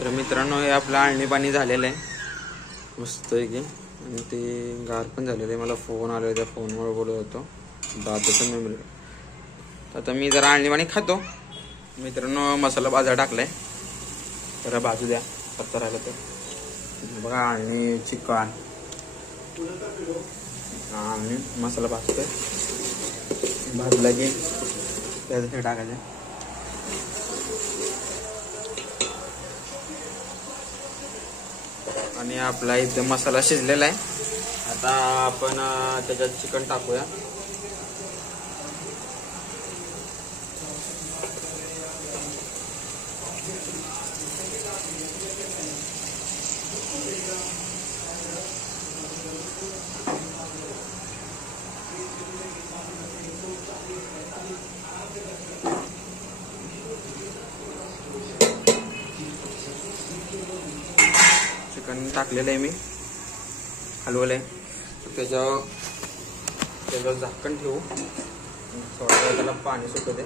तर मित्रांनो हे आपलं आळणी पाणी झालेलं आहे मस्त आहे की, आणि ते गार पण झालेलं आहे. मला फोन आला, त्या फोनवर बोलत होतो दादाचा मेमरी. आता मी जरा आळणी पाणी खातो. मित्रांनो मसाला भाजा टाकलाय, जरा भाजू द्या करता राहिलं तर. बघा आणि चिकन आणि मसाला भाजतोय, भाजला की त्याचं हे टाकायचं. आणि आपला इथे मसाला शिजलेला आहे. आता आपण त्याच्यात चिकन टाकूया. चिकन टाकलेलं आहे मी, हलवलंय. त्याच्यावर झाकण ठेवू, थोडा वेळ त्याला पाणी सुटू दे.